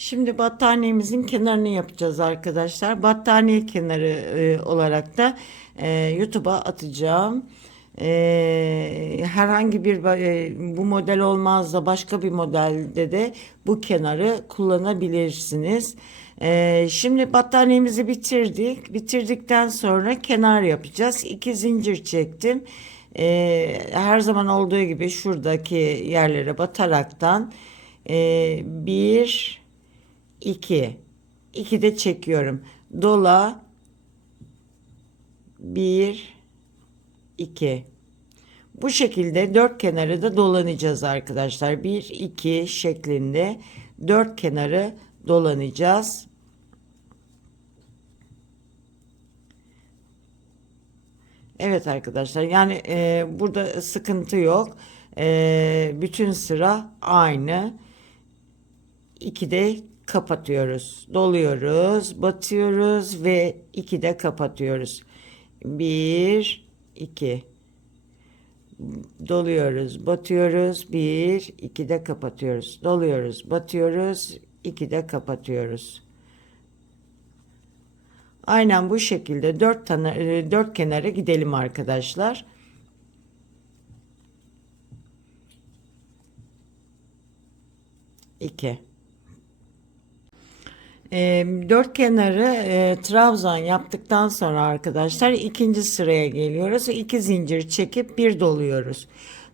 Şimdi battaniyemizin kenarını yapacağız arkadaşlar. Battaniye kenarı e, olarak da e, YouTube'a atacağım. E, herhangi bir e, bu model olmaz da başka bir modelde de bu kenarı kullanabilirsiniz. E, şimdi battaniyemizi bitirdik. Bitirdikten sonra kenar yapacağız. İki zincir çektim. E, her zaman olduğu gibi şuradaki yerlere bataraktan e, bir 2. 2 de çekiyorum. Dola 1 2. Bu şekilde dört kenarı da dolanacağız arkadaşlar. 1 2 şeklinde dört kenarı dolanacağız. Evet arkadaşlar yani e, burada sıkıntı yok. E, bütün sıra aynı. 2'de kapatıyoruz. Doluyoruz, batıyoruz ve 2'de kapatıyoruz. 1 2 Doluyoruz, batıyoruz. 1 2'de kapatıyoruz. Doluyoruz, batıyoruz. 2'de kapatıyoruz. Aynen bu şekilde 4 tane 4 kenara gidelim arkadaşlar. İki. E, dört kenarı e, trabzan yaptıktan sonra arkadaşlar ikinci sıraya geliyoruz. İki zincir çekip bir doluyoruz.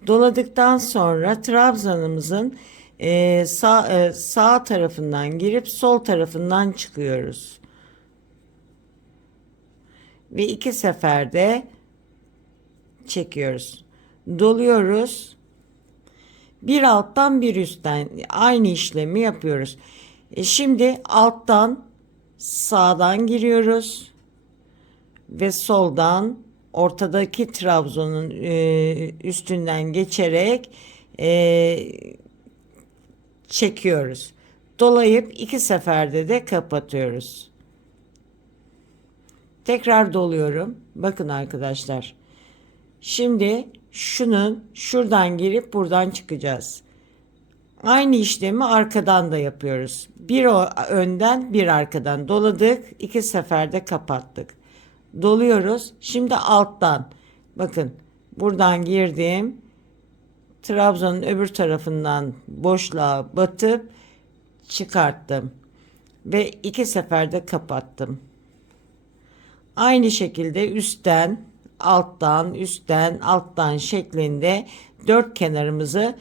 Doladıktan sonra trabzanımızın e, sağ, e, sağ tarafından girip sol tarafından çıkıyoruz. Ve iki seferde çekiyoruz. Doluyoruz. Bir alttan bir üstten aynı işlemi yapıyoruz. E şimdi alttan sağdan giriyoruz ve soldan ortadaki trabzonun e, üstünden geçerek e, çekiyoruz. Dolayıp iki seferde de kapatıyoruz. Tekrar doluyorum. Bakın arkadaşlar. Şimdi şunun şuradan girip buradan çıkacağız. Aynı işlemi arkadan da yapıyoruz. Bir önden bir arkadan doladık. iki seferde kapattık. Doluyoruz. Şimdi alttan. Bakın buradan girdim. Trabzonun öbür tarafından boşluğa batıp çıkarttım. Ve iki seferde kapattım. Aynı şekilde üstten, alttan, üstten, alttan şeklinde dört kenarımızı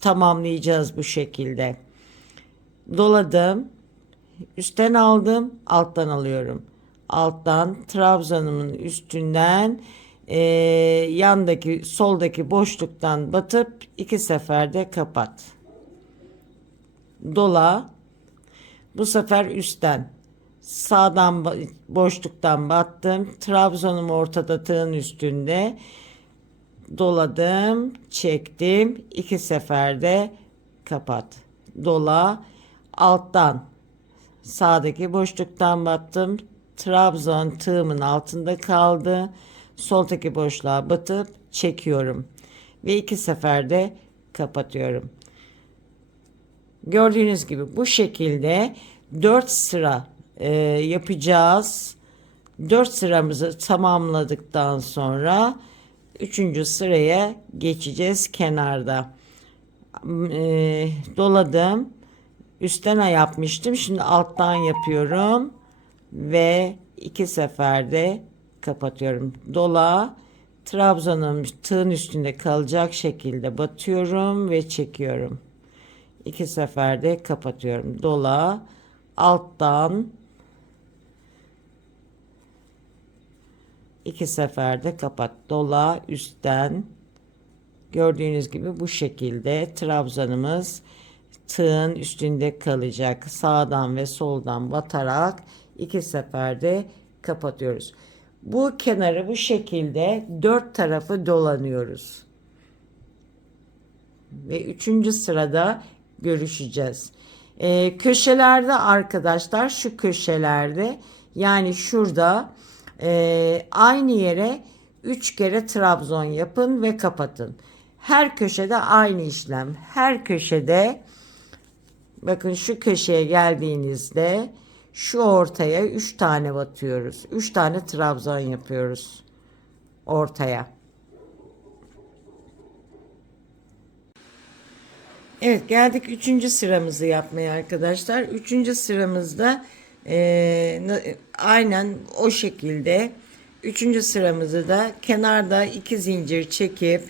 tamamlayacağız bu şekilde. Doladım. Üstten aldım, alttan alıyorum. Alttan trabzanımın üstünden e, yandaki soldaki boşluktan batıp iki seferde kapat. Dola. Bu sefer üstten sağdan boşluktan battım. Trabzanım ortada tığın üstünde doladım, çektim. iki seferde kapat. Dola alttan sağdaki boşluktan battım. Trabzon tığımın altında kaldı. Soldaki boşluğa batıp çekiyorum. Ve iki seferde kapatıyorum. Gördüğünüz gibi bu şekilde 4 sıra e, yapacağız. 4 sıramızı tamamladıktan sonra Üçüncü sıraya geçeceğiz kenarda. E, doladım. Üstten yapmıştım. Şimdi alttan yapıyorum. Ve iki seferde kapatıyorum. Dola. Trabzanım tığın üstünde kalacak şekilde batıyorum ve çekiyorum. İki seferde kapatıyorum. Dola. Alttan iki seferde kapat. Dola üstten gördüğünüz gibi bu şekilde trabzanımız tığın üstünde kalacak. Sağdan ve soldan batarak iki seferde kapatıyoruz. Bu kenarı bu şekilde dört tarafı dolanıyoruz. Ve üçüncü sırada görüşeceğiz. Ee, köşelerde arkadaşlar şu köşelerde yani şurada e, aynı yere 3 kere trabzon yapın ve kapatın. Her köşede aynı işlem. Her köşede bakın şu köşeye geldiğinizde şu ortaya 3 tane batıyoruz. 3 tane trabzan yapıyoruz ortaya. Evet geldik üçüncü sıramızı yapmaya arkadaşlar. Üçüncü sıramızda na- aynen o şekilde üçüncü sıramızı da kenarda iki zincir çekip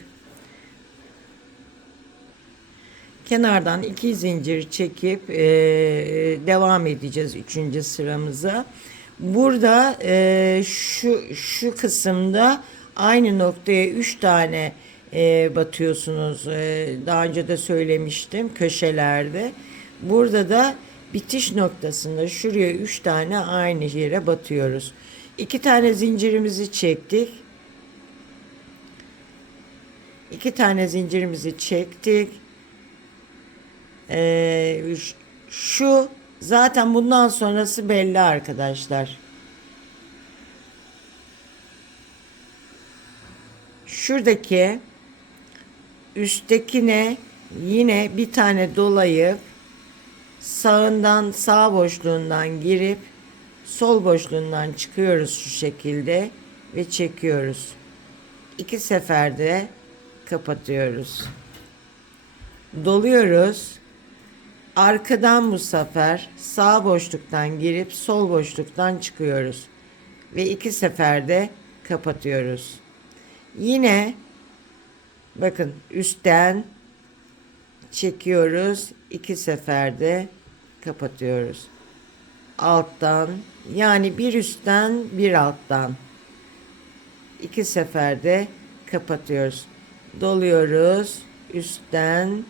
kenardan iki zincir çekip eee, devam edeceğiz üçüncü sıramıza. Burada eee, şu şu kısımda aynı noktaya üç tane eee, batıyorsunuz. Eee, daha önce de söylemiştim köşelerde. Burada da bitiş noktasında şuraya üç tane aynı yere batıyoruz. İki tane zincirimizi çektik. İki tane zincirimizi çektik. Ee, şu zaten bundan sonrası belli arkadaşlar. Şuradaki üsttekine yine bir tane dolayıp sağından sağ boşluğundan girip sol boşluğundan çıkıyoruz şu şekilde ve çekiyoruz. İki seferde kapatıyoruz. Doluyoruz. Arkadan bu sefer sağ boşluktan girip sol boşluktan çıkıyoruz. Ve iki seferde kapatıyoruz. Yine bakın üstten çekiyoruz. İki seferde kapatıyoruz. Alttan yani bir üstten bir alttan iki seferde kapatıyoruz. Doluyoruz üstten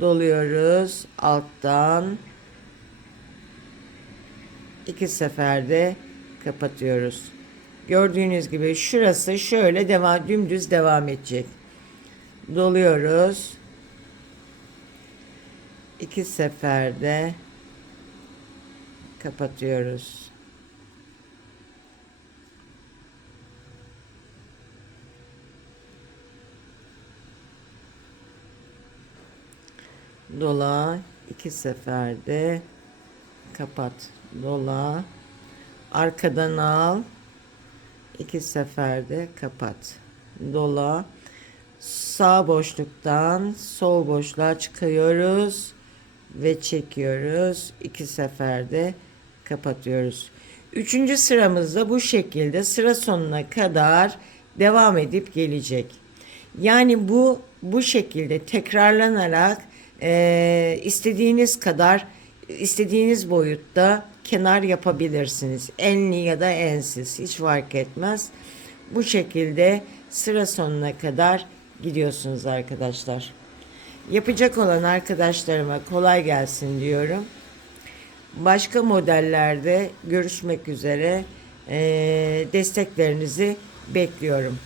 doluyoruz alttan iki seferde kapatıyoruz. Gördüğünüz gibi şurası şöyle devam dümdüz devam edecek. Doluyoruz. İki seferde kapatıyoruz. Dola iki seferde kapat. Dola arkadan al iki seferde kapat. Dola sağ boşluktan sol boşluğa çıkıyoruz ve çekiyoruz. iki seferde kapatıyoruz. Üçüncü sıramızda bu şekilde sıra sonuna kadar devam edip gelecek. Yani bu bu şekilde tekrarlanarak eee, istediğiniz kadar istediğiniz boyutta kenar yapabilirsiniz. Enli ya da ensiz hiç fark etmez. Bu şekilde sıra sonuna kadar gidiyorsunuz arkadaşlar. Yapacak olan arkadaşlarıma kolay gelsin diyorum. Başka modellerde görüşmek üzere. Desteklerinizi bekliyorum.